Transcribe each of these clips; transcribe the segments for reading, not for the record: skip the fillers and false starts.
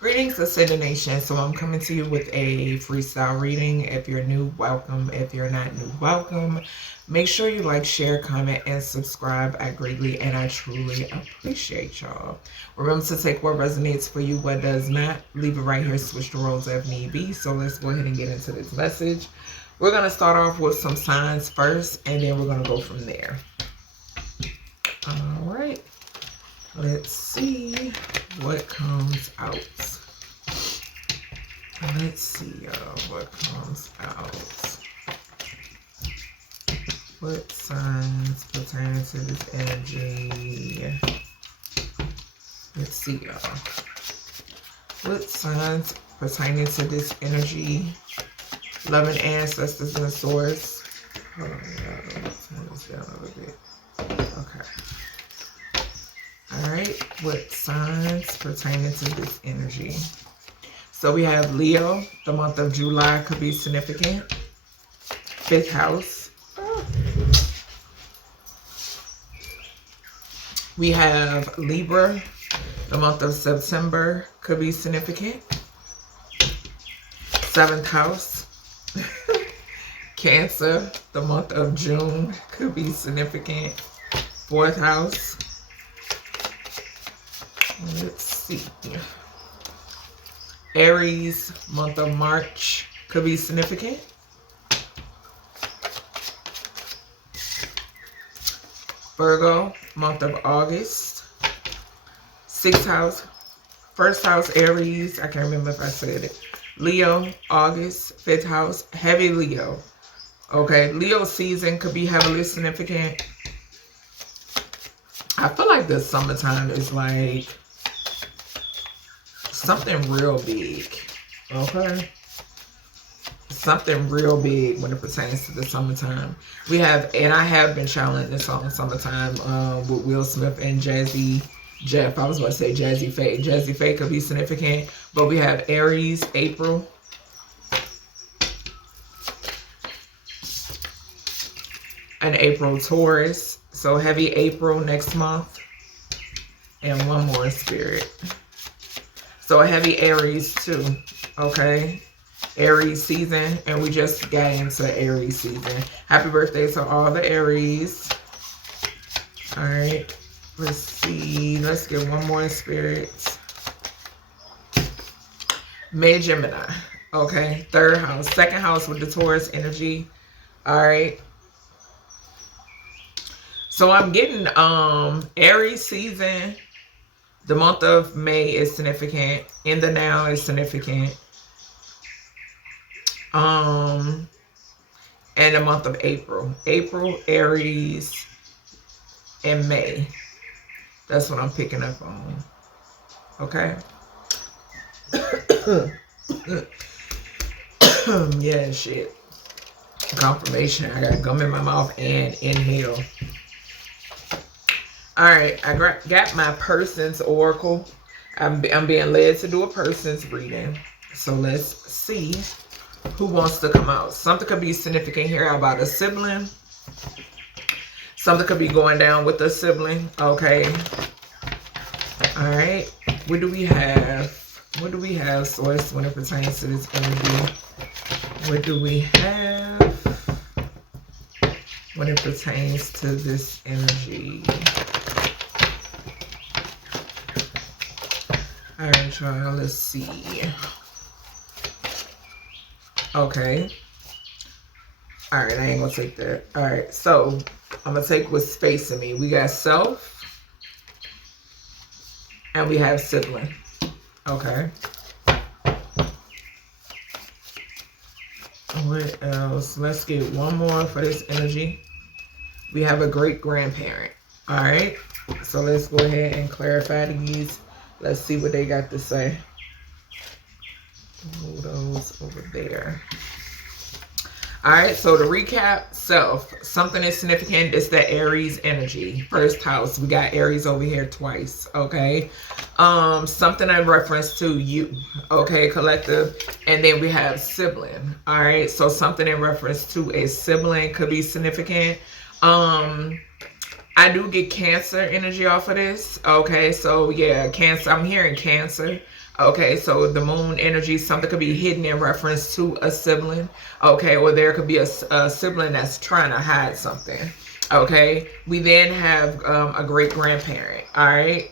Greetings, Ascended Nation. So I'm coming to you with a freestyle reading. If you're new, welcome. If you're not new, welcome. Make sure you like, share, comment, and subscribe. I greatly and I truly appreciate y'all. Remember to take what resonates for you, what does not. Leave it right here, switch the roles if need be. So let's go ahead and get into this message. We're going to start off with some signs first, and then we're going to go from there. All right. Let's see what comes out. Let's see, y'all, what comes out. What signs pertaining to this energy? Let's see, y'all. What signs pertaining to this energy? Loving ancestors and source. Hold on, y'all. Turn this down a little bit. Okay. Alright, what signs pertaining to this energy? So we have Leo. The month of July could be significant. 5th house. We have Libra. The month of September could be significant. 7th house. Cancer. The month of June could be significant. 4th house. Let's see. Aries, month of March, could be significant. Virgo, month of August. 6th house. 1st house, Aries. I can't remember if I said it. Leo, August. 5th house, heavy Leo. Okay, Leo season could be heavily significant. I feel like the summertime is like something real big, okay? Something real big when it pertains to the summertime. We have, and I have been channeling this song Summertime with Will Smith and Jazzy Jeff. I was about to say Jazzy Faye. Jazzy Faye could be significant, but we have Aries, April. And April, Taurus. So heavy April next month. And one more, Spirit. So a heavy Aries too, okay? Aries season, and we just got into Aries season. Happy birthday to all the Aries. All right, let's see. Let's get one more, Spirit. May Gemini, okay? 3rd house, 2nd house with the Taurus energy. All right. So I'm getting Aries season. The month of May is significant. In the now is significant. And the month of April. April, Aries, and May. That's what I'm picking up on. Okay. Yeah, shit. Confirmation. I got gum in my mouth and inhale. All right, I got my person's oracle. I'm being led to do a person's reading. So let's see who wants to come out. Something could be significant here about a sibling. Something could be going down with a sibling. Okay. All right. What do we have? What do we have, source, when it pertains to this energy? What do we have when it pertains to this energy? All right, y'all, let's see. Okay. All right, I ain't gonna take that. All right, so I'm gonna take what's spacing me. We got self, and we have sibling. Okay. What else? Let's get one more for this energy. We have a great grandparent. All right, so let's go ahead and clarify these. Let's see what they got to say. Move those over there. All right, so to recap, self. Something is significant. It's the Aries energy. 1st house. We got Aries over here twice, okay? Something in reference to you, okay, collective. And then we have sibling, all right? So something in reference to a sibling could be significant. I do get Cancer energy off of this. Okay, so yeah, Cancer. I'm hearing Cancer. Okay, so the moon energy, something could be hidden in reference to a sibling. Okay, or there could be a sibling that's trying to hide something. Okay, we then have a great grandparent. All right,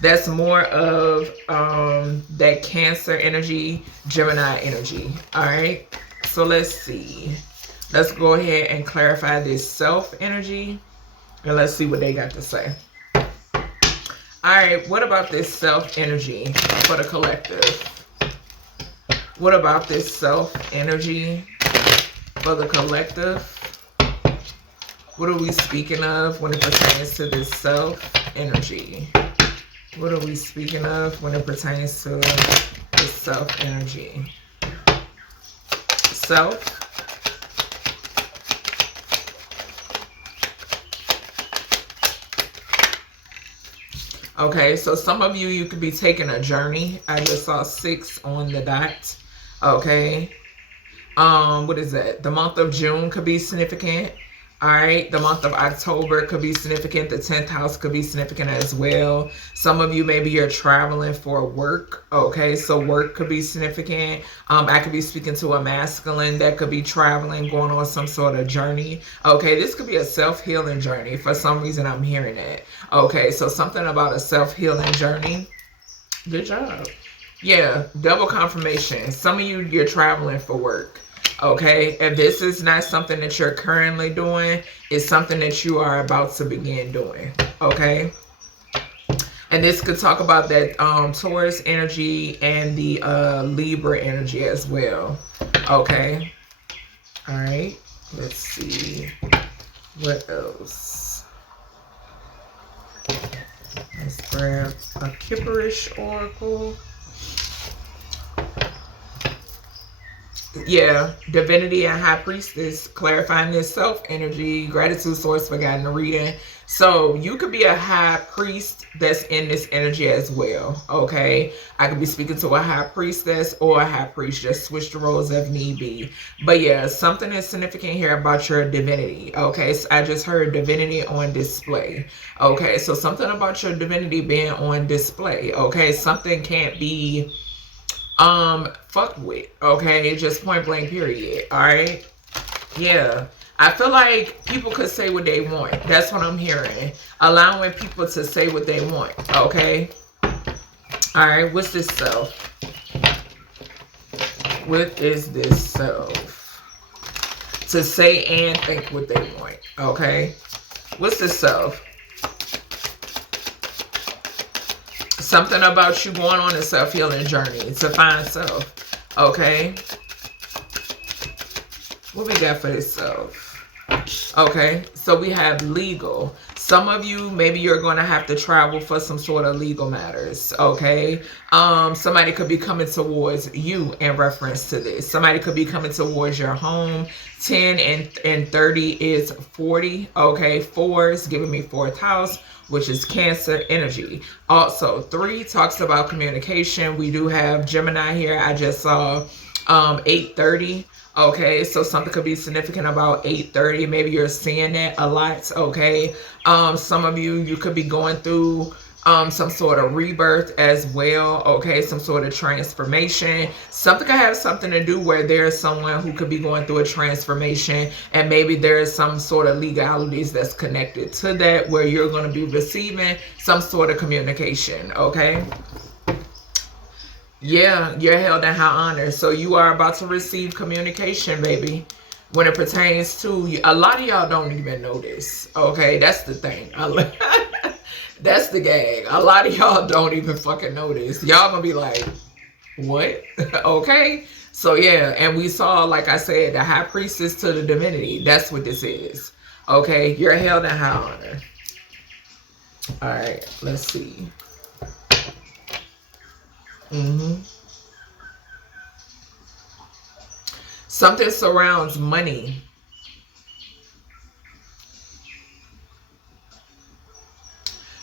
that's more of that Cancer energy, Gemini energy. All right, so let's see. Let's go ahead and clarify this self energy, and let's see what they got to say. All right, what about this self energy for the collective? What about this self energy for the collective? What are we speaking of when it pertains to this self energy? What are we speaking of when it pertains to this self energy? Self. Okay, so some of you could be taking a journey. I just saw 6 on the dot. Okay. What is that? The month of June could be significant. All right, the month of October could be significant. The 10th house could be significant as well. Some of you, maybe you're traveling for work. Okay, so work could be significant. I could be speaking to a masculine that could be traveling, going on some sort of journey. Okay, this could be a self-healing journey. For some reason, I'm hearing it. Okay, so something about a self-healing journey. Good job. Yeah, double confirmation. Some of you, you're traveling for work. Okay, if this is not something that you're currently doing, it's something that you are about to begin doing. Okay, and this could talk about that Taurus energy and the Libra energy as well. Okay, all right, let's see what else. Let's grab a Kipperish oracle. Yeah, divinity and high priestess, clarifying this self energy, gratitude source for guiding the reading. So you could be a high priest that's in this energy as well. Okay, I could be speaking to a high priestess or a high priest. Just switch the roles if need be. But yeah, something is significant here about your divinity. Okay, so I just heard divinity on display. Okay, so something about your divinity being on display. Okay, something can't be fucked with. Okay, just point blank period. All right, yeah, I feel like people could say what they want. That's what I'm hearing. Allowing people to say what they want. Okay, all right, what's this self? What is this self? To say and think what they want. Okay, what's this self? Something about you going on a self-healing journey to find self. Okay. What we got for this self? Okay. So we have legal. Some of you, maybe you're going to have to travel for some sort of legal matters. Okay. Somebody could be coming towards you in reference to this. Somebody could be coming towards your home. 10 and 30 is 40. Okay. 4 is giving me 4th house, which is Cancer energy. Also, 3 talks about communication. We do have Gemini here. I just saw 8:30. Okay, so something could be significant about 8:30. Maybe you're seeing that a lot. Okay, some of you could be going through some sort of rebirth as well. Okay, some sort of transformation. Something could have something to do where there's someone who could be going through a transformation, and maybe there's some sort of legalities that's connected to that, where you're going to be receiving some sort of communication. Okay, yeah, you're held in high honor, so you are about to receive communication, baby. When it pertains to, a lot of y'all don't even know this. Okay, that's the thing. That's the gag. A lot of y'all don't even fucking know this. Y'all gonna be like, what? Okay, so yeah, and we saw, like I said, the high priestess to the divinity. That's what this is. Okay, you're held in high honor. All right, let's see. Something surrounds money.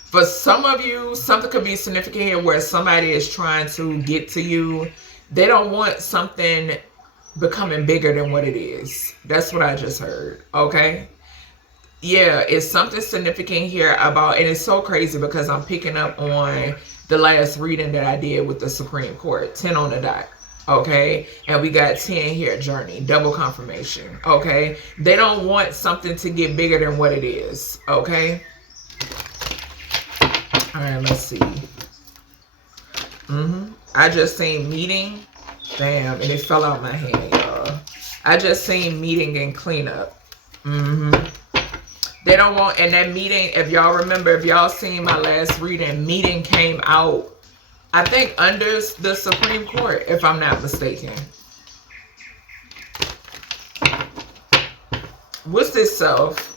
For some of you, something could be significant here where somebody is trying to get to you. They don't want something becoming bigger than what it is. That's what I just heard. Okay, Yeah, it's something significant here about, and it's so crazy because I'm picking up on the last reading that I did with the Supreme Court, 10 on the dot. Okay, and we got 10 here, journey, double confirmation. Okay, they don't want something to get bigger than what it is. Okay, all right, let's see. I just seen meeting. Damn, and it fell out my hand, y'all. I just seen meeting and cleanup. They don't want, and that meeting, if y'all remember, if y'all seen my last reading, meeting came out, I think, under the Supreme Court, if I'm not mistaken. What's this self?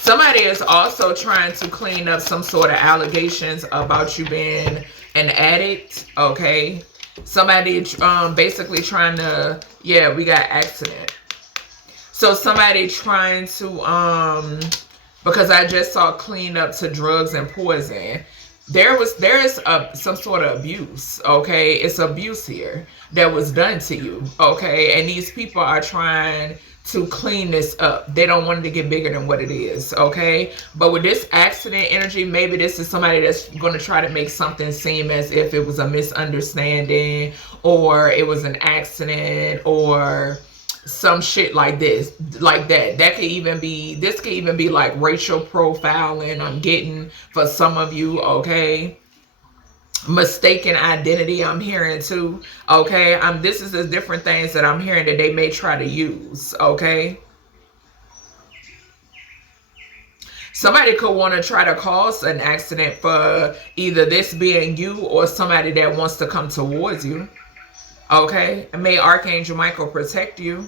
Somebody is also trying to clean up some sort of allegations about you being an addict, okay? Somebody basically trying to, yeah, we got accident. So somebody trying to, because I just saw clean up to drugs and poison. There is some sort of abuse, okay? It's abuse here that was done to you, okay? And these people are trying to clean this up. They don't want it to get bigger than what it is, okay? But with this accident energy, maybe this is somebody that's going to try to make something seem as if it was a misunderstanding, or it was an accident, or some shit like this, like that. That could even be, this could even be like racial profiling I'm getting for some of you, okay? Mistaken identity I'm hearing too, okay? This is the different things that I'm hearing that they may try to use, okay? Somebody could want to try to cause an accident for either this being you or somebody that wants to come towards you, okay? And may Archangel Michael protect you,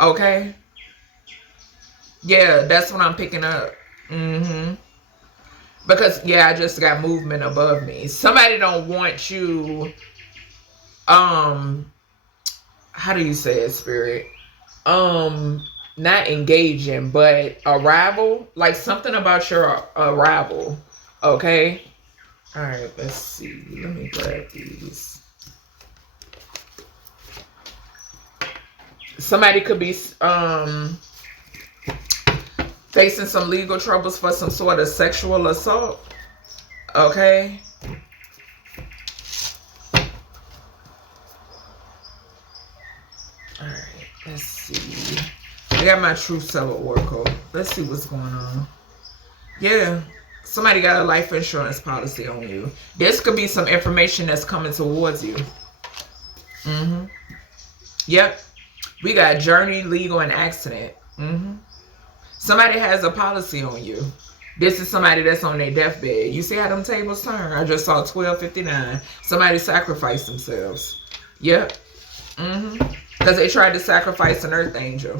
okay? Yeah, that's what I'm picking up. Because, yeah, I just got movement above me. Somebody don't want you, how do you say it, Spirit? Not engaging, but arrival. Like something about your arrival, okay? All right, let's see. Let me grab these. Somebody could be, facing some legal troubles for some sort of sexual assault, okay? All right, let's see. I got my Truth Seller Oracle. Let's see what's going on. Yeah, somebody got a life insurance policy on you. This could be some information that's coming towards you. Yep, we got journey, legal, and accident. Somebody has a policy on you. This is somebody that's on their deathbed. You see how them tables turn? I just saw 1259. Somebody sacrificed themselves. Yep. Because they tried to sacrifice an earth angel.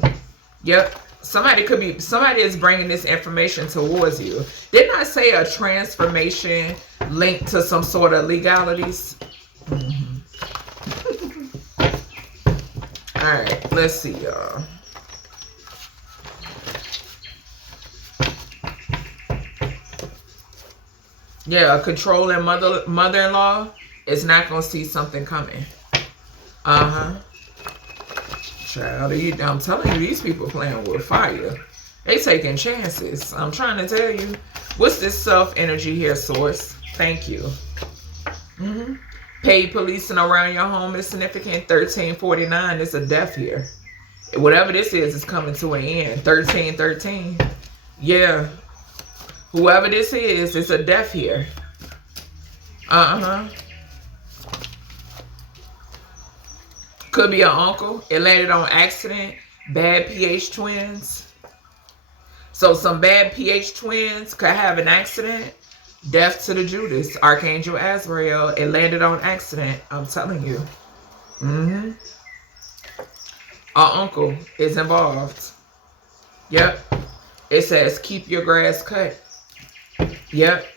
Yep. Somebody is bringing this information towards you. Didn't I say a transformation linked to some sort of legalities? All right, let's see, y'all. Yeah, a controlling mother-in-law is not going to see something coming. Child, I'm telling you, these people playing with fire. They taking chances. I'm trying to tell you. What's this self-energy here, source? Thank you. Paid policing around your home is significant. 1349 is a death here. Whatever this is coming to an end. 1313. Yeah. Whoever this is, it's a death here. Could be an uncle. It landed on accident. Bad pH twins. So some bad pH twins could have an accident. Death to the Judas. Archangel Azrael. It landed on accident. I'm telling you. An uncle is involved. Yep. It says keep your grass cut. Yep.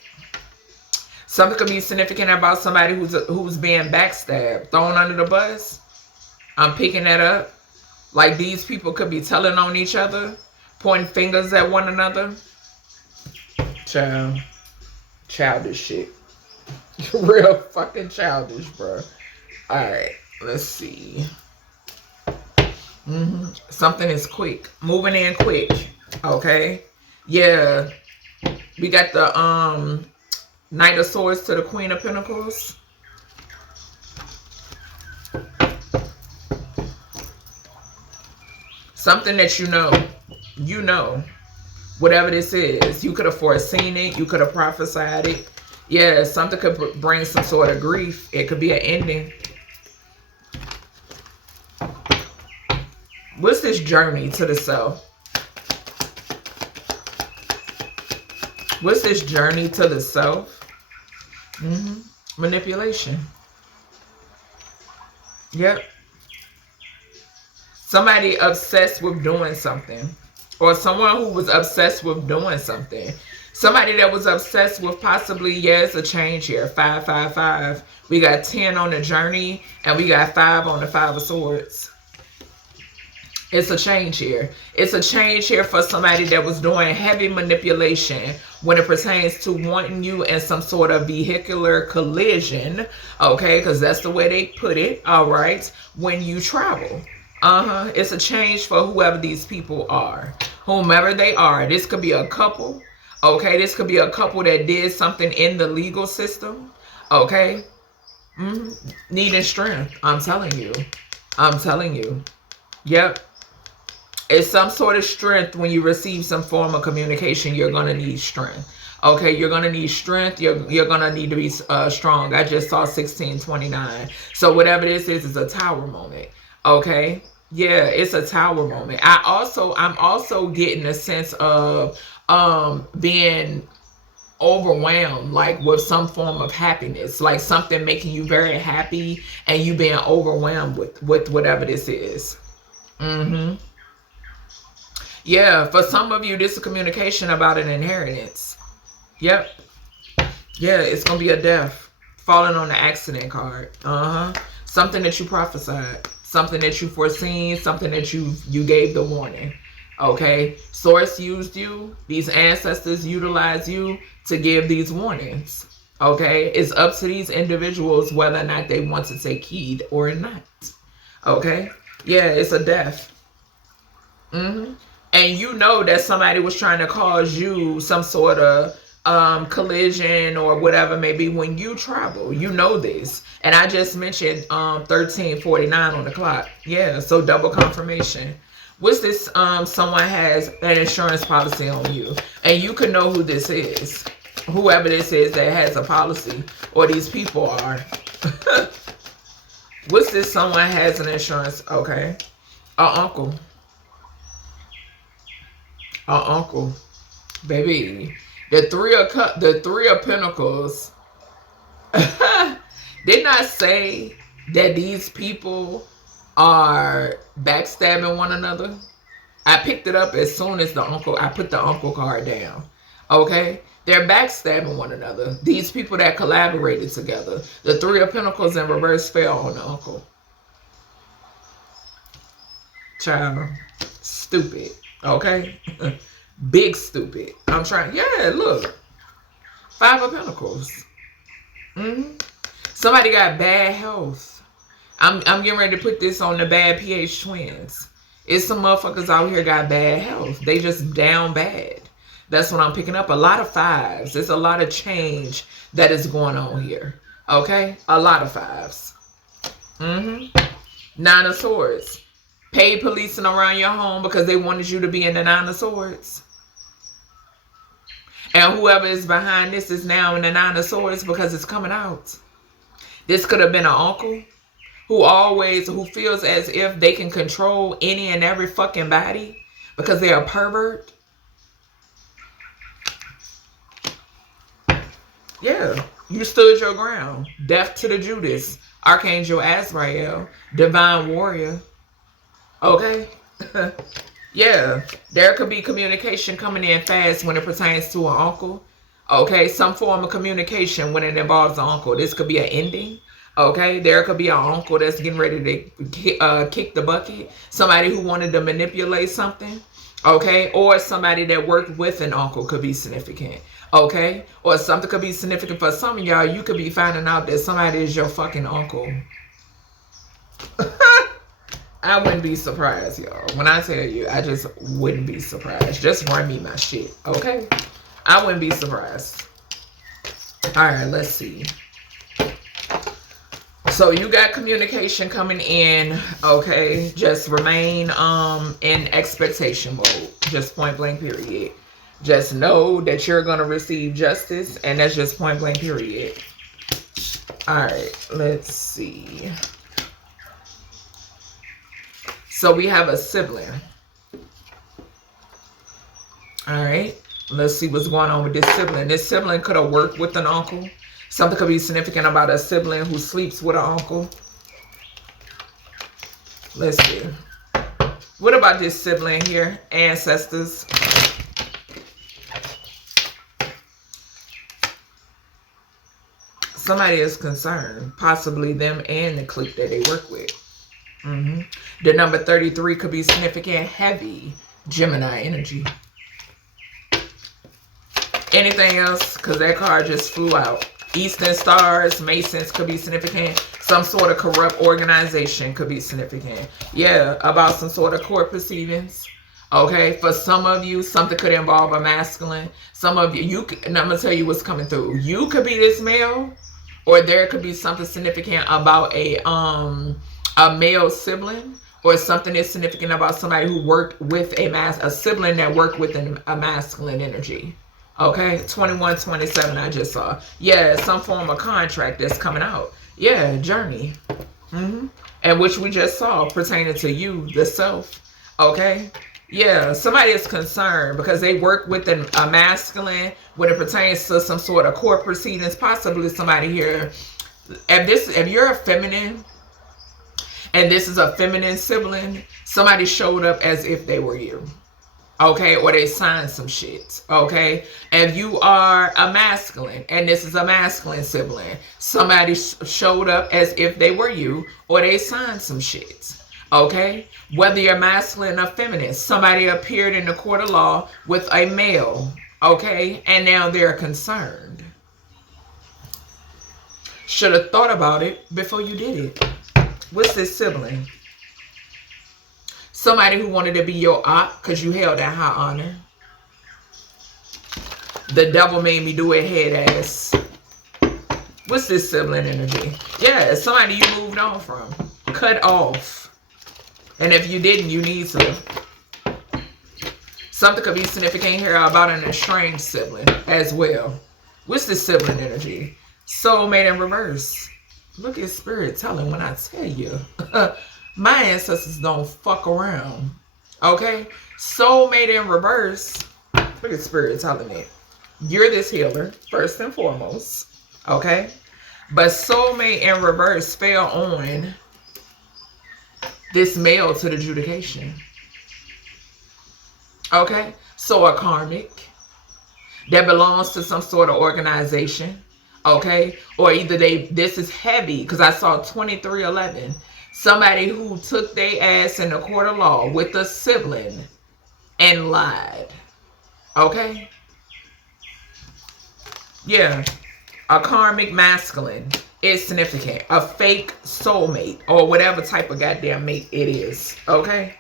Something could be significant about somebody who's being backstabbed, thrown under the bus. I'm picking that up. Like these people could be telling on each other, pointing fingers at one another. Childish shit. Real fucking childish, bro. All right, let's see. Something is quick. Moving in quick. Okay. Yeah. We got the Knight of Swords to the Queen of Pentacles. Something that you know, whatever this is. You could have foreseen it. You could have prophesied it. Yeah, something could bring some sort of grief. It could be an ending. What's this journey to the self? What's this journey to the self? Manipulation. Yep. Somebody obsessed with doing something. Or someone who was obsessed with doing something. Somebody that was obsessed with possibly, yeah, it's a change here. 5, 5, 5. We got 10 on the journey. And we got 5 on the 5 of Swords. It's a change here. It's a change here for somebody that was doing heavy manipulation when it pertains to wanting you in some sort of vehicular collision. Okay, because that's the way they put it. All right. When you travel. It's a change for whoever these people are. Whomever they are. This could be a couple. Okay, this could be a couple that did something in the legal system. Okay. Needing strength. I'm telling you. I'm telling you. Yep. It's some sort of strength when you receive some form of communication. You're going to need strength. Okay, you're going to need strength. You're going to need to be strong. I just saw 1629. So whatever this is a tower moment. Okay. Yeah, it's a tower moment. I'm also getting a sense of being overwhelmed, like with some form of happiness, like something making you very happy and you being overwhelmed with whatever this is. Yeah, for some of you, this is communication about an inheritance. Yep. Yeah, it's going to be a death. Falling on the accident card. Something that you prophesied. Something that you foreseen. Something that you gave the warning. Okay. Source used you. These ancestors utilize you to give these warnings. Okay. It's up to these individuals whether or not they want to take heed or not. Okay. Yeah, it's a death. And you know that somebody was trying to cause you some sort of collision or whatever maybe when you travel. You know this. And I just mentioned 1349 on the clock. Yeah, so double confirmation. What's this? Someone has an insurance policy on you. And you could know who this is. Whoever this is that has a policy. Or these people are. What's this? Someone has an insurance. Okay. Uncle. Uncle, baby, the three of Pentacles. Didn't I say that these people are backstabbing one another? I picked it up as soon as I put the uncle card down. Okay, they're backstabbing one another. These people that collaborated together. The 3 of Pentacles in reverse fell on the uncle. Child, stupid. Okay. Big stupid. I'm trying. Yeah, look. 5 of Pentacles. Somebody got bad health. I'm getting ready to put this on the bad PH twins. It's some motherfuckers out here got bad health. They just down bad. That's what I'm picking up. A lot of 5s. There's a lot of change that is going on here. Okay? A lot of 5s. 9 of Swords. Paid policing around your home because they wanted you to be in the 9 of Swords. And whoever is behind this is now in the 9 of Swords because it's coming out. This could have been an uncle who feels as if they can control any and every fucking body because they're a pervert. Yeah, you stood your ground. Death to the Judas. Archangel Azrael. Divine warrior. Okay. Yeah, there could be communication coming in fast when it pertains to an uncle. Okay, some form of communication when it involves an uncle. This could be an ending. Okay, there could be an uncle that's getting ready to kick the bucket. Somebody who wanted to manipulate something. Okay, or somebody that worked with an uncle could be significant. Okay, or something could be significant for some of y'all. You could be finding out that somebody is your fucking uncle. I wouldn't be surprised, y'all. When I tell you, I just wouldn't be surprised. Just run me my shit, okay? I wouldn't be surprised. All right, let's see. So you got communication coming in, okay? Just remain in expectation mode. Just point blank, period. Just know that you're going to receive justice, and that's just point blank, period. All right, let's see. So we have a sibling. All right, let's see what's going on with this sibling. This sibling could have worked with an uncle. Something could be significant about a sibling who sleeps with an uncle. Let's see. What about this sibling here? Ancestors. Somebody is concerned. Possibly them and the clique that they work with. The number 33 could be significant. Heavy Gemini energy. Anything else? Because that card just flew out. Eastern Stars, Masons could be significant. Some sort of corrupt organization could be significant. Yeah, about some sort of court proceedings. Okay, for some of you, something could involve a masculine. Some of you, and I'm going to tell you what's coming through. You could be this male, or there could be something significant about a male sibling, or something that's significant about somebody who worked with a sibling that worked with a masculine energy. Okay, 2127 I just saw. Yeah, some form of contract that's coming out. Yeah, journey. And which we just saw pertaining to you, the self. Okay, yeah, somebody is concerned because they work with a masculine when it pertains to some sort of court proceedings. Possibly somebody here. If you're a feminine, and this is a feminine sibling, somebody showed up as if they were you. Okay, or they signed some shit. Okay, if you are a masculine and this is a masculine sibling, somebody showed up as if they were you, or they signed some shit. Okay, whether you're masculine or feminine, somebody appeared in the court of law with a male. Okay, and now they're concerned. Should have thought about it before you did it. What's this sibling? Somebody who wanted to be your op because you held that high honor. The devil made me do it, head ass. What's this sibling energy? Yeah, it's somebody you moved on from. Cut off. And if you didn't, you need to. Something could be significant here about an estranged sibling as well. What's this sibling energy? Soulmate in reverse. Look at spirit telling when I tell you. My ancestors don't fuck around. Okay? Soulmate in reverse. Look at spirit telling me. You're this healer, first and foremost. Okay? But soulmate in reverse fell on this male to the adjudication. Okay? So a karmic that belongs to some sort of organization. Okay? Or either this is heavy, because I saw 2311. Somebody who took their ass in the court of law with a sibling and lied. Okay? Yeah. A karmic masculine is significant. A fake soulmate or whatever type of goddamn mate it is. Okay?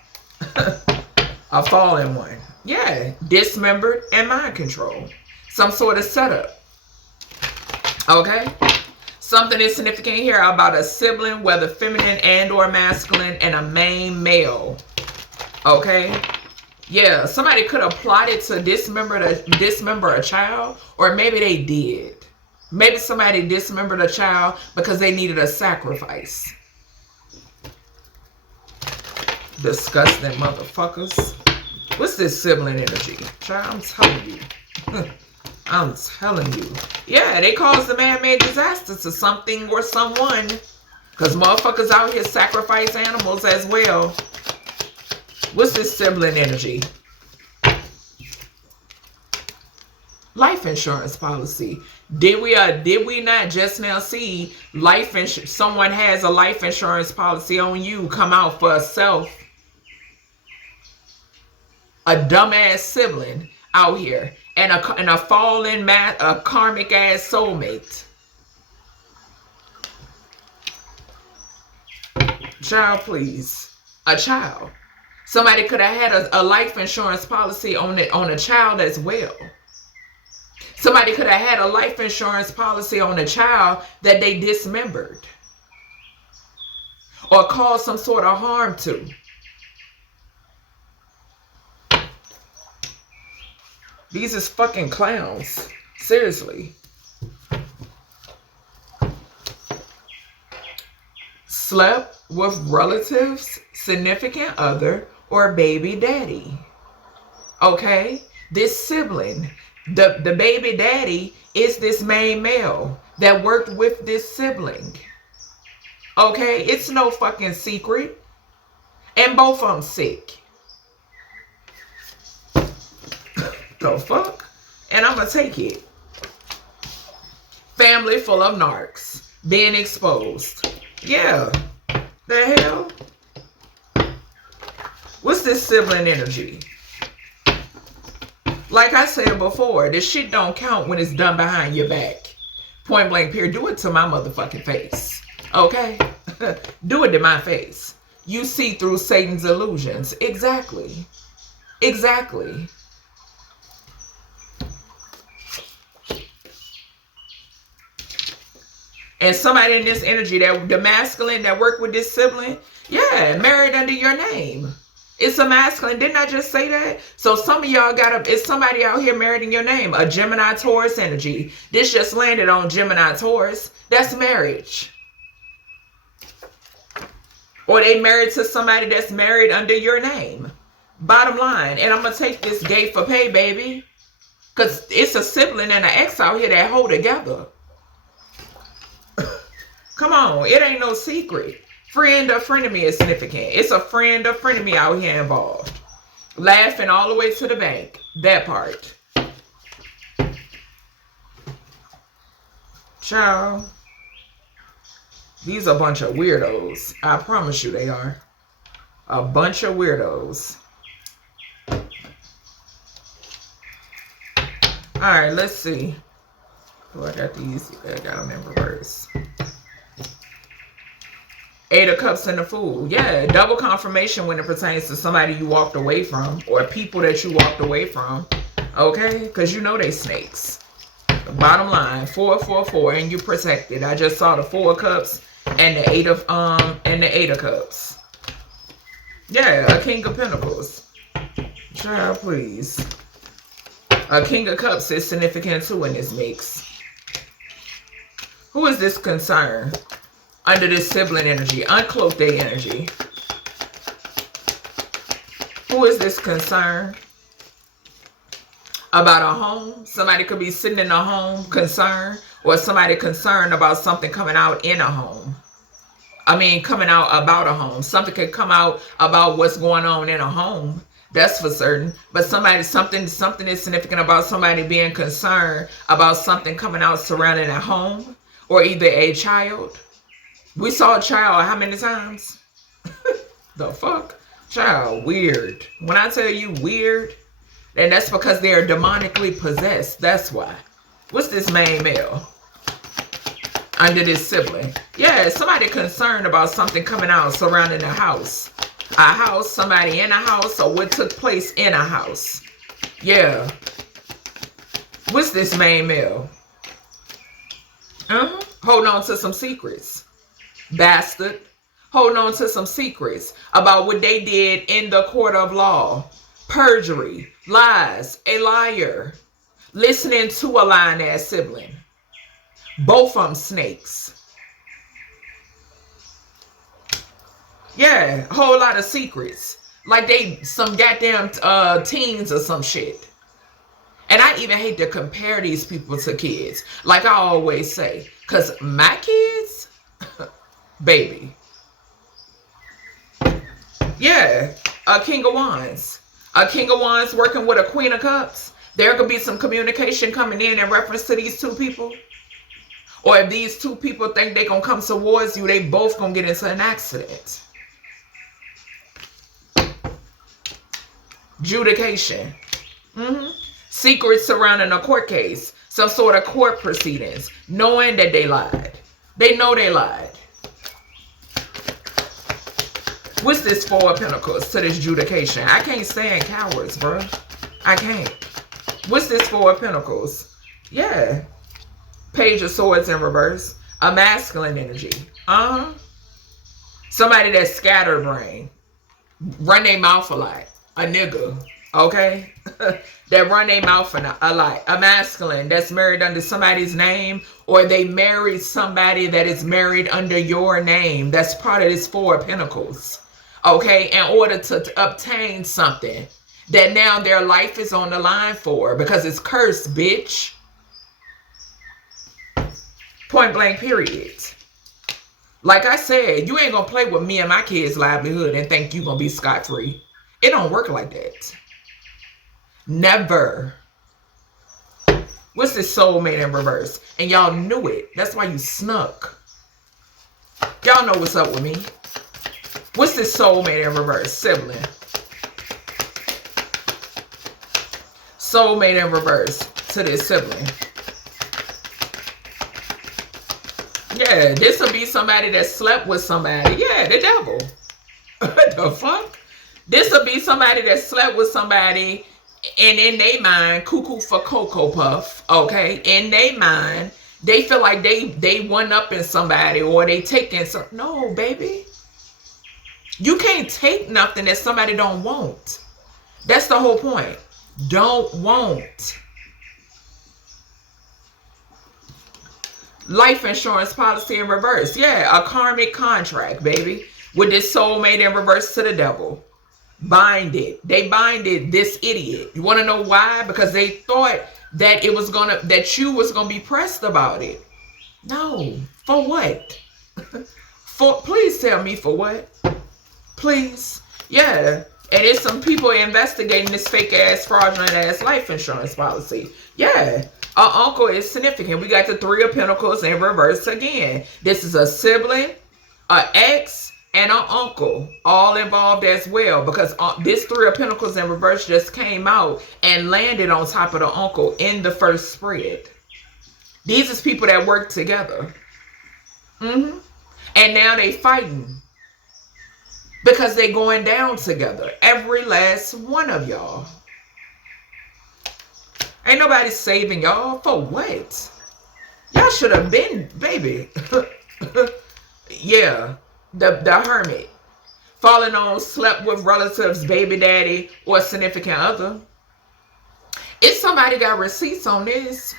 A fallen one. Yeah. Dismembered and mind control. Some sort of setup. Okay? Something is significant here about a sibling, whether feminine and or masculine, and a main male. Okay? Yeah, somebody could have plotted to dismember a child, or maybe they did. Maybe somebody dismembered a child because they needed a sacrifice. Disgusting motherfuckers. What's this sibling energy? Child, I'm telling you. I'm telling you. Yeah, they caused a man-made disaster to something or someone. Because motherfuckers out here sacrifice animals as well. What's this sibling energy? Life insurance policy. Did we not just now see life insurance? Someone has a life insurance policy on you come out for a self. A dumbass sibling out here. And a fallen a karmic ass soulmate. Child, please. a child. Somebody could have had a life insurance policy on a child as well. Somebody could have had a life insurance policy on a child that they dismembered or caused some sort of harm to. These is fucking clowns. Seriously. Slept with relatives, significant other, or baby daddy. Okay? This sibling, the baby daddy is this main male that worked with this sibling. Okay? It's no fucking secret. And both of them sick. The fuck? And I'm gonna take it. Family full of narcs. Being exposed. Yeah. The hell? What's this sibling energy? Like I said before, this shit don't count when it's done behind your back. Point blank period. Do it to my motherfucking face. Okay? Do it to my face. You see through Satan's illusions. Exactly. Exactly. And somebody in this energy, that the masculine that worked with this sibling, yeah, married under your name. It's a masculine. Didn't I just say that? So some of y'all it's somebody out here married in your name. A Gemini Taurus energy. This just landed on Gemini Taurus. That's marriage. Or they married to somebody that's married under your name. Bottom line. And I'm going to take this gay for pay, baby. Because it's a sibling and an ex out here that hold together. Come on, it ain't no secret. Friend or frenemy is significant. It's a friend or frenemy out here involved. Laughing all the way to the bank. That part. Ciao. These are a bunch of weirdos. I promise you they are. A bunch of weirdos. Alright, let's see. Oh, I got these. I got them in reverse. 8 of Cups and the Fool. Yeah, double confirmation when it pertains to somebody you walked away from or people that you walked away from. Okay? Because you know they snakes. The bottom line, 444 and you protected. I just saw the 4 of Cups and the 8 of Cups. Yeah, a King of Pentacles. Child, please. A King of Cups is significant too in this mix. Who is this concern? Under this sibling energy, uncloak their energy. Who is this concern? About a home? Somebody could be sitting in a home concerned, or somebody concerned about something coming out in a home. I mean, coming out about a home. Something could come out about what's going on in a home. That's for certain. But something is significant about somebody being concerned about something coming out surrounding a home, or either a child. We saw a child how many times? The fuck? Child, weird. When I tell you weird, then that's because they are demonically possessed. That's why. What's this main male? Under this sibling. Yeah, somebody concerned about something coming out surrounding a house. A house, somebody in a house, or what took place in a house. Yeah. What's this main male? Hold on to some secrets. Bastard. Holding on to some secrets about what they did in the court of law. Perjury, lies, a liar. Listening to a lying ass sibling. Both of them snakes. Yeah, a whole lot of secrets. Like they some goddamn teens or some shit. And I even hate to compare these people to kids. Like I always say. Because my kids... Baby. Yeah, a King of Wands. A King of Wands working with a Queen of Cups. There could be some communication coming in reference to these two people. Or if these two people think they're going to come towards you, they both going to get into an accident. Judication. Secrets surrounding a court case. Some sort of court proceedings. Knowing that they lied. They know they lied. What's this Four of Pentacles to this adjudication? I can't stand cowards, bro. I can't. What's this Four of Pentacles? Yeah. Page of Swords in reverse. A masculine energy. Somebody that's scatterbrained. Run their mouth a lot. A nigga. Okay? That run their mouth a lot. A masculine that's married under somebody's name, or they married somebody that is married under your name. That's part of this Four of Pentacles. Okay? In order to obtain something that now their life is on the line for, because it's cursed, bitch. Point blank, period. Like I said, you ain't gonna play with me and my kids' livelihood and think you gonna be scot-free. It don't work like that. Never. What's this soulmate in reverse? And y'all knew it. That's why you snuck. Y'all know what's up with me. What's this soulmate in reverse? Sibling. Soulmate in reverse to this sibling. Yeah, this will be somebody that slept with somebody. Yeah, the devil. What the fuck? This will be somebody that slept with somebody, and in their mind, cuckoo for Cocoa Puff, okay? In their mind, they feel like they one up in somebody, or they taking something. No, baby. You can't take nothing that somebody don't want. That's the whole point. Don't want. Life insurance policy in reverse. Yeah, a karmic contract, baby. With this soulmate in reverse to the devil. Bind it. They binded this idiot. You want to know why? Because they thought that it was that you was gonna be pressed about it. No. For what? Please tell me for what? Please. Yeah. And there's some people investigating this fake ass, fraudulent ass life insurance policy. Yeah. Our uncle is significant. We got the Three of Pentacles in reverse again. This is a sibling, an ex, and an uncle all involved as well, because this Three of Pentacles in reverse just came out and landed on top of the uncle in the first spread. These is people that work together. And now they fighting because they going down together. Every last one of y'all. Ain't nobody saving y'all. For what? Y'all should have been, baby. Yeah. The hermit. Falling on, slept with relatives, baby daddy, or significant other. If somebody got receipts on this,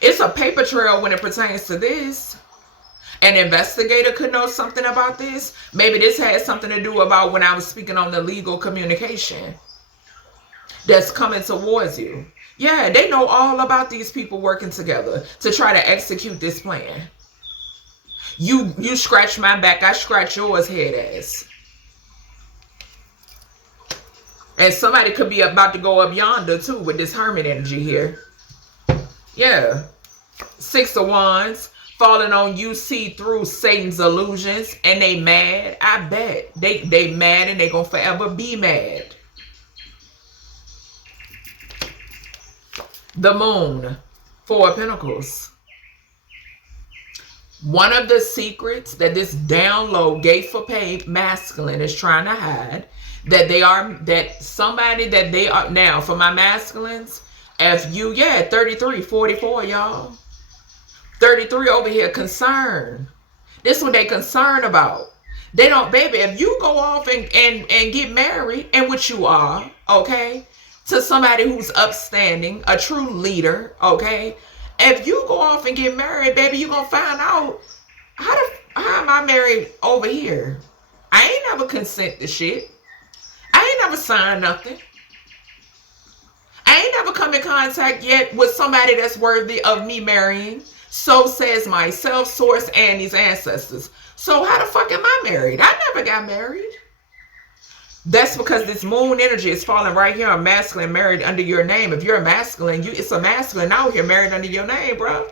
it's a paper trail when it pertains to this. An investigator could know something about this. Maybe this had something to do about when I was speaking on the legal communication that's coming towards you. Yeah, they know all about these people working together to try to execute this plan. You scratch my back, I scratch yours, head ass. And somebody could be about to go up yonder too with this hermit energy here. Yeah. Six of Wands. Falling on you, see through Satan's illusions, and they mad. I bet. They mad, and they gonna forever be mad. The Moon, Four of Pentacles. One of the secrets that this down low, gay for pay masculine is trying to hide, now, for my masculines, if you, 33, 44, y'all. 33 over here, concerned. This is what they concerned about. They don't, baby, if you go off and get married, and what you are, okay, to somebody who's upstanding, a true leader, okay, if you go off and get married, baby, you're going to find out, how am I married over here? I ain't never consent to shit. I ain't never signed nothing. I ain't never come in contact yet with somebody that's worthy of me marrying. So says myself, source, and these ancestors. So how the fuck am I married? I never got married. That's because this moon energy is falling right here on masculine married under your name. If you're a masculine, it's a masculine out here married under your name, bro.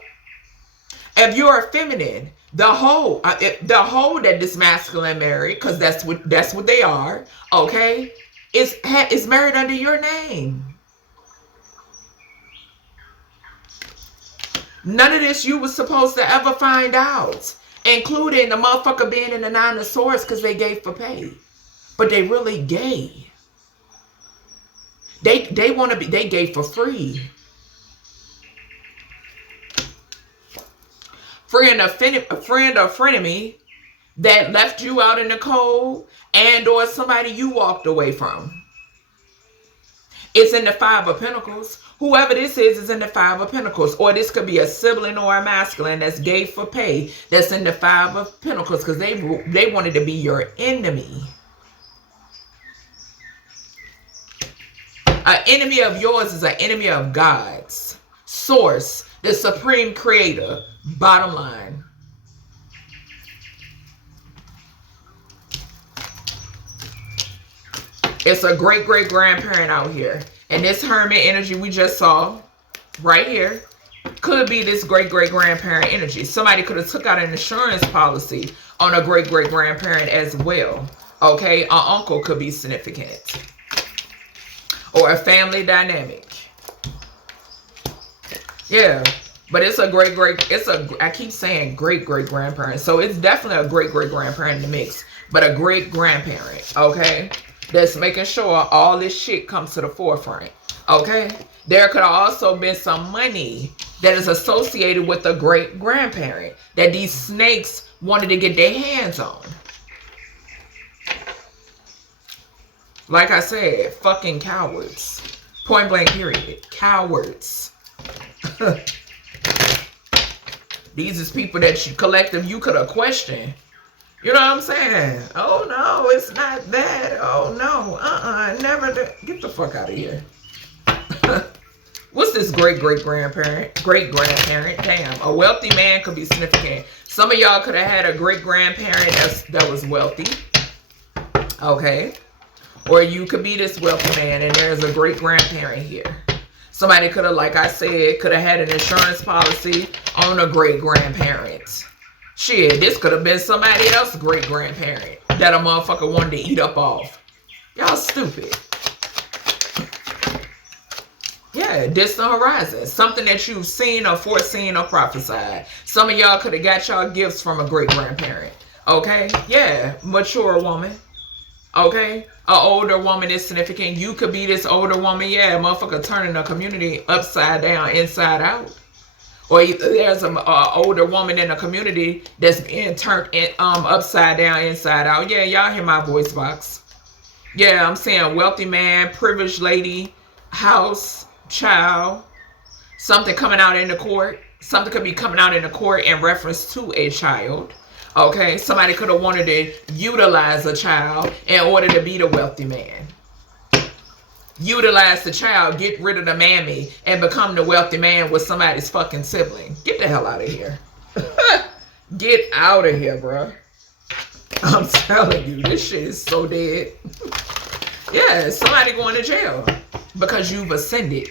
If you're a feminine, the whole that this masculine married, because that's what they are, okay, is married under your name. None of this you was supposed to ever find out including the motherfucker being in the Nine of Swords because they gave for pay. But they really gay. They want to be, they gave for free. Friend or frenemy that left you out in the cold, and or somebody you walked away from. It's in the Five of Pentacles. Whoever this is in the Five of Pentacles. Or this could be a sibling or a masculine that's gay for pay. That's in the Five of Pentacles because they wanted to be your enemy. An enemy of yours is an enemy of God's. Source, the supreme creator. Bottom line. It's a great-great-grandparent out here. And this hermit energy we just saw right here could be this great-great-grandparent energy. Somebody could have took out an insurance policy on a great-great-grandparent as well. Okay? An uncle could be significant. Or a family dynamic. Yeah. But it's a I keep saying great-great-grandparent. So it's definitely a great-great-grandparent in the mix. But a great-grandparent. Okay? That's making sure all this shit comes to the forefront. Okay? There could have also been some money that is associated with the great-grandparent that these snakes wanted to get their hands on. Like I said, fucking cowards. Point blank period. Cowards. These is people that you collective you could have questioned. You know what I'm saying? Oh no, it's not that. Oh no, never. Get the fuck out of here. What's this great-great-grandparent? Great-grandparent. Damn, a wealthy man could be significant. Some of y'all could have had a great-grandparent that was wealthy. Okay. Or you could be this wealthy man and there's a great-grandparent here. Somebody could have, like I said, could have had an insurance policy on a great-grandparent. Shit, this could have been somebody else's great-grandparent that a motherfucker wanted to eat up off. Y'all stupid. Yeah, distant horizon. Something that you've seen or foreseen or prophesied. Some of y'all could have got y'all gifts from a great-grandparent. Okay? Yeah, mature woman. Okay? An older woman is significant. You could be this older woman. Yeah, motherfucker turning the community upside down, inside out. Or there's an older woman in the community that's being turned upside down, inside out. Yeah, y'all hear my voice box. Yeah, I'm saying wealthy man, privileged lady, house, child. Something coming out in the court. Something could be coming out in the court in reference to a child. Okay, somebody could have wanted to utilize a child in order to be the wealthy man. Utilize the child, get rid of the mammy, and become the wealthy man with somebody's fucking sibling. Get the hell out of here. Get out of here, bro. I'm telling you, this shit is so dead. Yeah, somebody going to jail because you've ascended.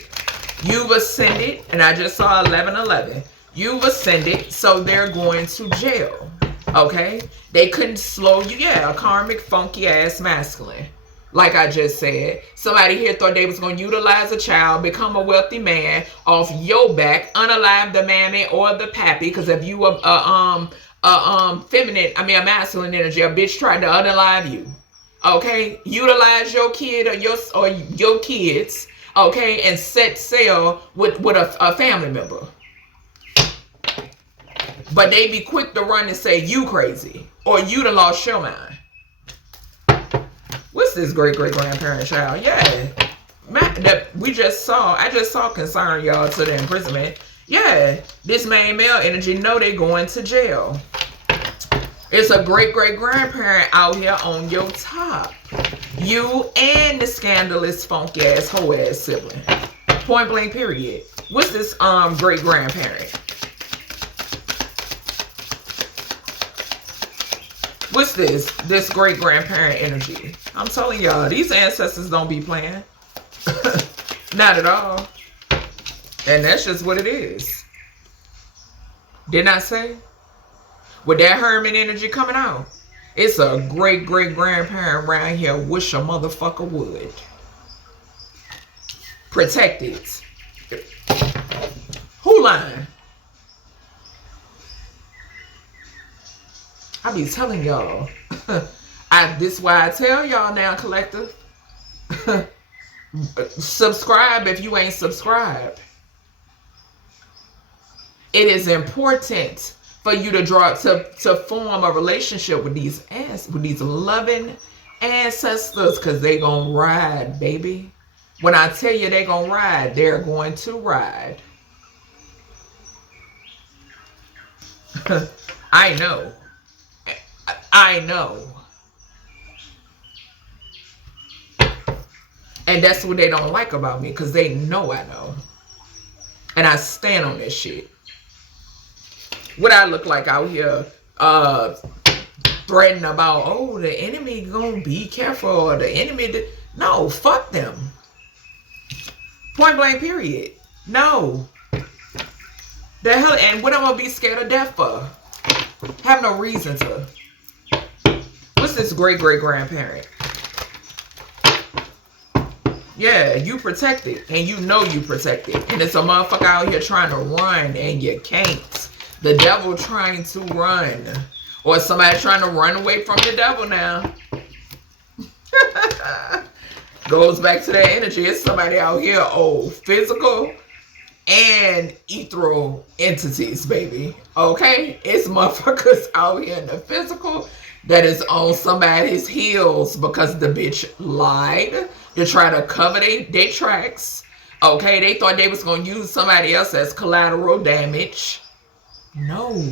You've ascended, and I just saw 1111. You've ascended, so they're going to jail. Okay? They couldn't slow you. Yeah, a karmic, funky ass masculine. Like I just said, somebody here thought they was going to utilize a child, become a wealthy man off your back, unalive the mammy or the pappy. Because if you a masculine energy, a bitch tried to unalive you. Okay, utilize your kid or your kids. Okay, and set sail with a family member. But they be quick to run and say you crazy or you done lost your mind. What's this great-great-grandparent child? Yeah. I just saw concern y'all to the imprisonment. Yeah. This main male energy know they going to jail. It's a great-great-grandparent out here on your top. You and the scandalous, funky ass, hoe ass sibling. Point blank period. What's this great-grandparent? What's this? This great-grandparent energy. I'm telling y'all, these ancestors don't be playing. Not at all. And that's just what it is. Didn't I say? With that Hermit energy coming out, it's a great-great-grandparent around here. Wish a motherfucker would. Protect it. Who lying? I be telling y'all. This is why I tell y'all now, collective. Subscribe if you ain't subscribed. It is important for you to form a relationship with these loving ancestors, because they gonna ride, baby. When I tell you they gonna ride, they're going to ride. I know. I know. And that's what they don't like about me, because they know I know. And I stand on this shit. What I look like out here threatening about, oh, the enemy gonna be careful, or the enemy... No, fuck them. Point blank, period. No. The hell, and what I'm gonna be scared of death for? Have no reason to. What's this great-great-grandparent? Yeah, you protected, and you know you protected. And it's a motherfucker out here trying to run, and you can't. The devil trying to run. Or somebody trying to run away from the devil now. Goes back to that energy. It's somebody out here, physical and ethereal entities, baby. Okay? It's motherfuckers out here in the physical that is on somebody's heels because the bitch lied to try to cover their tracks. Okay? They thought they was going to use somebody else as collateral damage. No.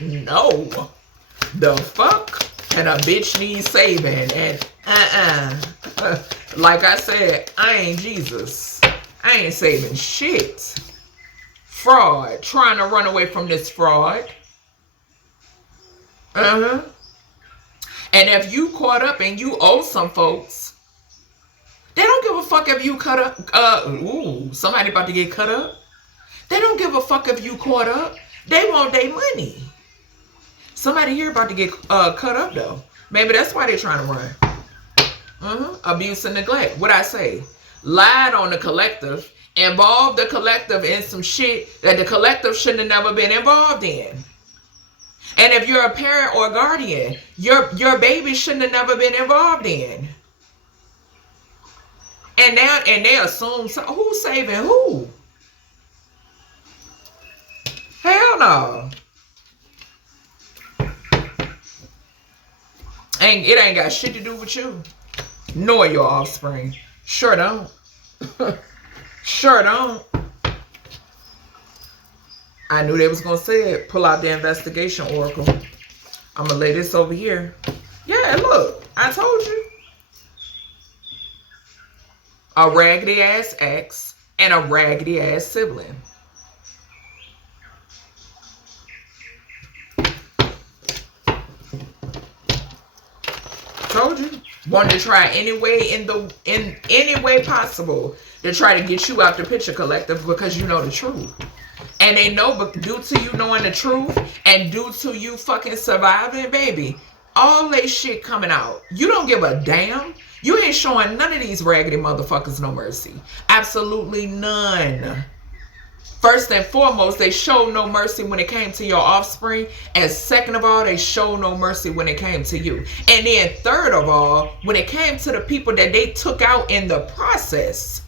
No. The fuck? And a bitch needs saving. And like I said, I ain't Jesus. I ain't saving shit. Fraud. Trying to run away from this fraud. And if you caught up and you owe some folks, they don't give a fuck if you cut up. Somebody about to get cut up. They don't give a fuck if you caught up. They want their money. Somebody here about to get cut up, though. Maybe that's why they're trying to run. Abuse and neglect. What I say? Lied on the collective. Involved the collective in some shit that the collective shouldn't have never been involved in. And if you're a parent or a guardian, your baby shouldn't have never been involved in. And now, they assume, who's saving who? Hell no. It ain't got shit to do with you. Nor your offspring. Sure don't. Sure don't. I knew they was going to say it. Pull out the investigation oracle. I'm going to lay this over here. Yeah, look. I told you. A raggedy ass ex and a raggedy ass sibling. Told you. Wanted to try any way in any way possible to try to get you out the picture, collective, because you know the truth. And they know, but due to you knowing the truth and due to you fucking surviving, baby, all they shit coming out. You don't give a damn. You ain't showing none of these raggedy motherfuckers no mercy. Absolutely none. First and foremost, they showed no mercy when it came to your offspring. And second of all, they showed no mercy when it came to you. And then third of all, when it came to the people that they took out in the process.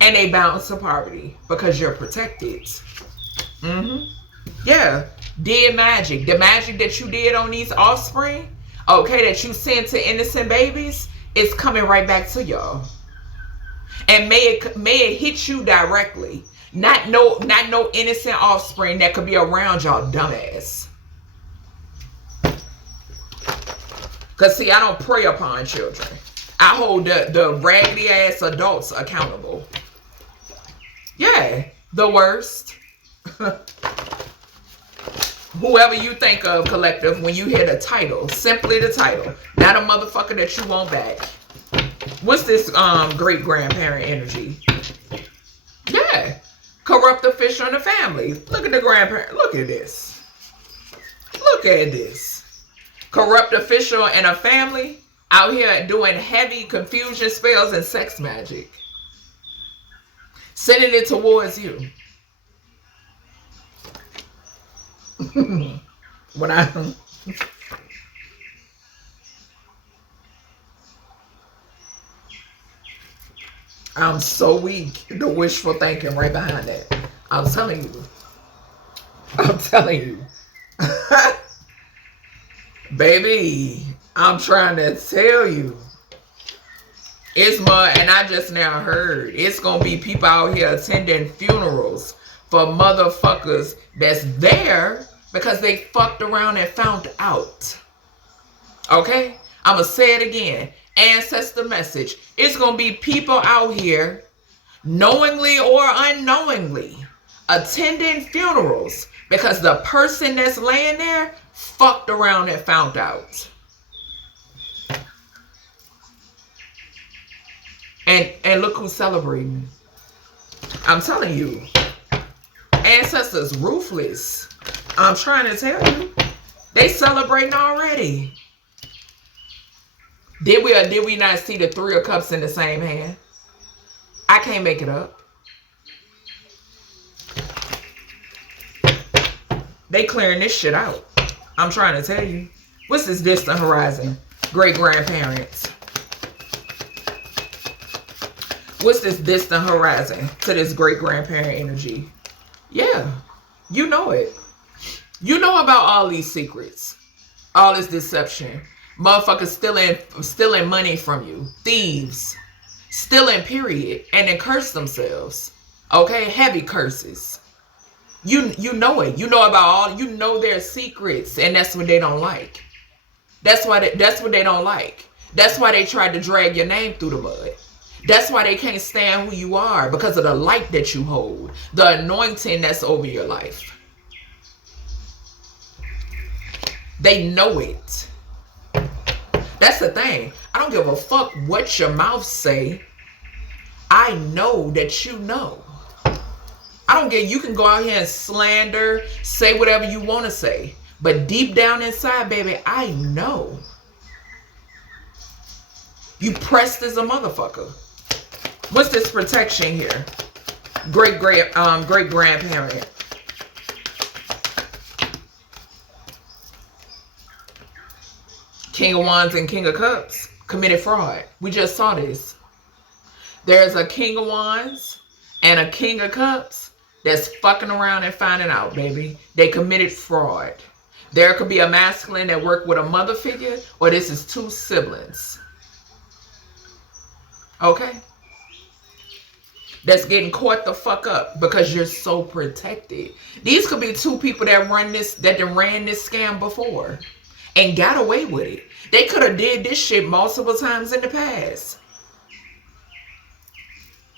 And they bounce to poverty because you're protected. Yeah. Did magic. The magic that you did on these offspring, okay, that you sent to innocent babies, is coming right back to y'all. And may it hit you directly. Not no innocent offspring that could be around y'all dumbass. Because see, I don't prey upon children. I hold the raggedy ass adults accountable. Yeah, the worst. Whoever you think of, collective, when you hear the title, simply the title, not a motherfucker that you want back. What's this great-grandparent energy? Yeah. Corrupt official in the family. Look at the grandparent. Look at this. Look at this. Corrupt official in a family out here doing heavy confusion spells and sex magic. Sending it towards you. When I'm so weak. The wishful thinking right behind that. I'm telling you. I'm telling you. Baby, I'm trying to tell you. It's and I just now heard, it's going to be people out here attending funerals for motherfuckers that's there because they fucked around and found out. Okay? I'm going to say it again. Ancestor message. It's going to be people out here, knowingly or unknowingly, attending funerals because the person that's laying there fucked around and found out. And look who's celebrating. I'm telling you. Ancestors ruthless. I'm trying to tell you. They celebrating already. Did we or did we not see the 3 of Cups in the same hand? I can't make it up. They clearing this shit out. I'm trying to tell you. What's this distant horizon? Great-grandparents. What's this distant horizon to this great-grandparent energy? Yeah, you know it. You know about all these secrets. All this deception. Motherfuckers stealing money from you. Thieves. Stealing, period. And then curse themselves. Okay? Heavy curses. You know it. You know about all. You know their secrets. And that's what they don't like. That's what they don't like. That's why they tried to drag your name through the mud. That's why they can't stand who you are, because of the light that you hold, the anointing that's over your life. They know it. That's the thing. I don't give a fuck what your mouth say. I know that you know. I don't get, you can go out here and slander, say whatever you want to say. But deep down inside, baby, I know. You pressed as a motherfucker. What's this protection here? Great-grandparent. King of Wands and King of Cups committed fraud. We just saw this. There's a King of Wands and a King of Cups that's fucking around and finding out, baby. They committed fraud. There could be a masculine that worked with a mother figure, or this is 2 siblings. Okay? That's getting caught the fuck up because you're so protected. These could be 2 people that ran this scam before and got away with it. They could have did this shit multiple times in the past.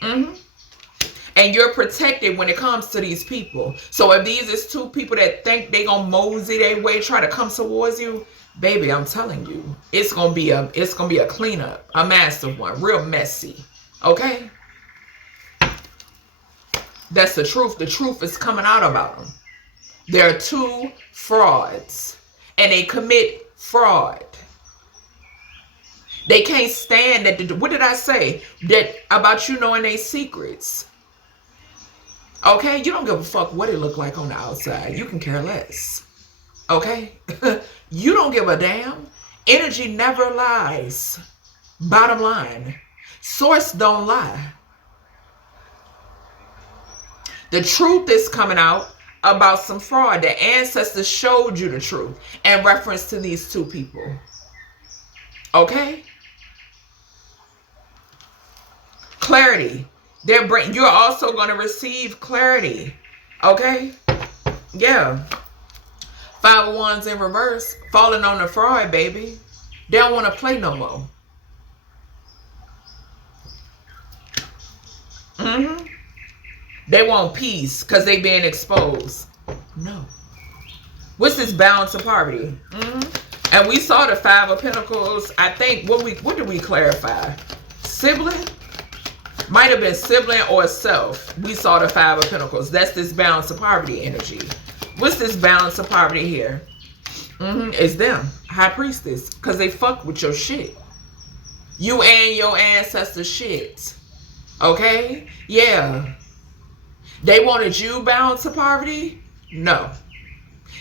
And you're protected when it comes to these people. So if these is 2 people that think they gonna mosey their way, try to come towards you, baby, I'm telling you, it's gonna be a cleanup, a massive one, real messy. Okay? That's the truth. The truth is coming out about them. There are 2 frauds, and they commit fraud. They can't stand that. What did I say? That about you knowing their secrets. Okay? You don't give a fuck what it look like on the outside. You can care less. Okay? You don't give a damn. Energy never lies. Bottom line. Source don't lie. The truth is coming out about some fraud. The ancestors showed you the truth in reference to these 2 people. Okay? Clarity. You're also going to receive clarity. Okay? Yeah. 5 of Wands in reverse. Falling on the fraud, baby. They don't want to play no more. They want peace because they being exposed. No. What's this balance of poverty? And we saw the 5 of Pentacles. I think, what did we clarify? Sibling? Might have been sibling or self. We saw the 5 of Pentacles. That's this balance of poverty energy. What's this balance of poverty here? It's them. High Priestess. Because they fuck with your shit. You and your ancestors' shit. Okay? Yeah. They wanted you bound to poverty? No.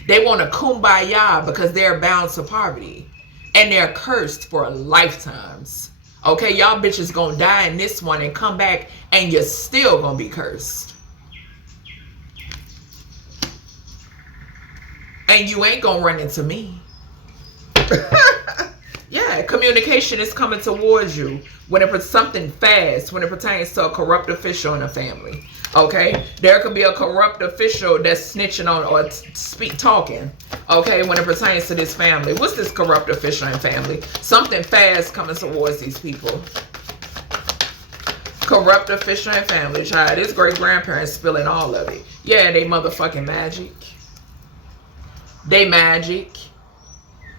They want to kumbaya because they're bound to poverty. And they're cursed for lifetimes. Okay, y'all bitches gonna die in this one and come back and you're still gonna be cursed. And you ain't gonna run into me. Yeah, communication is coming towards you when it's something fast, when it pertains to a corrupt official in a family. Okay, there could be a corrupt official that's snitching on or talking. Okay, when it pertains to this family, what's this corrupt official and family? Something fast coming towards these people. Corrupt official and family, child. His great grandparents spilling all of it. Yeah, they motherfucking magic. They magic.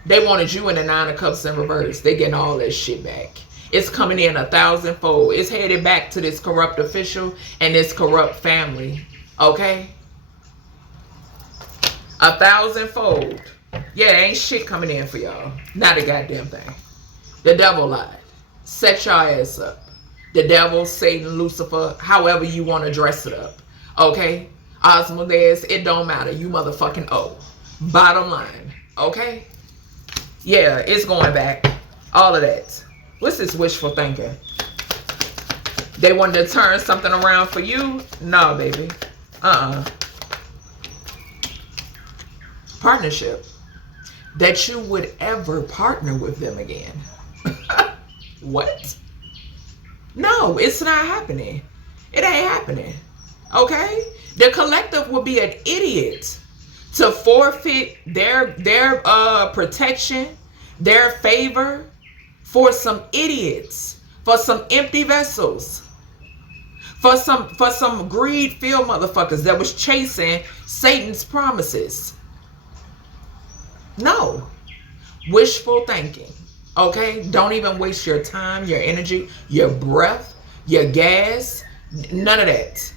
They wanted you in the 9 of Cups in reverse. They getting all that shit back. It's coming in 1,000-fold. It's headed back to this corrupt official and this corrupt family. Okay? 1,000-fold. Yeah, ain't shit coming in for y'all. Not a goddamn thing. The devil lied. Set your ass up. The devil, Satan, Lucifer, however you want to dress it up. Okay? Osmodes, it don't matter. You motherfucking owe. Bottom line. Okay? Yeah, it's going back. All of that. What's this wishful thinking? They wanted to turn something around for you? No, baby. Partnership. That you would ever partner with them again. What? No, it's not happening. It ain't happening. Okay? The collective would be an idiot to forfeit their protection, their favor, for some idiots, for some empty vessels, for some greed-filled motherfuckers that was chasing Satan's promises. No. Wishful thinking. Okay? Don't even waste your time, your energy, your breath, your gas. None of that.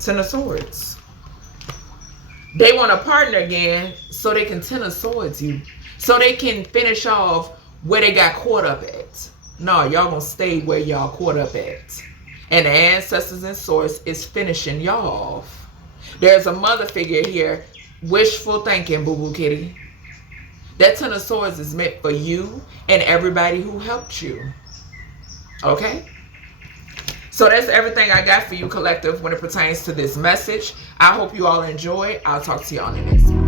Ten of Swords. They want to partner again so they can Ten of Swords you. So they can finish off where they got caught up at. No, y'all gonna stay where y'all caught up at. And the ancestors and source is finishing y'all off. There's a mother figure here. Wishful thinking, boo-boo kitty. That Ten of Swords is meant for you and everybody who helped you. Okay? So that's everything I got for you, collective, when it pertains to this message. I hope you all enjoy. I'll talk to y'all in the next one.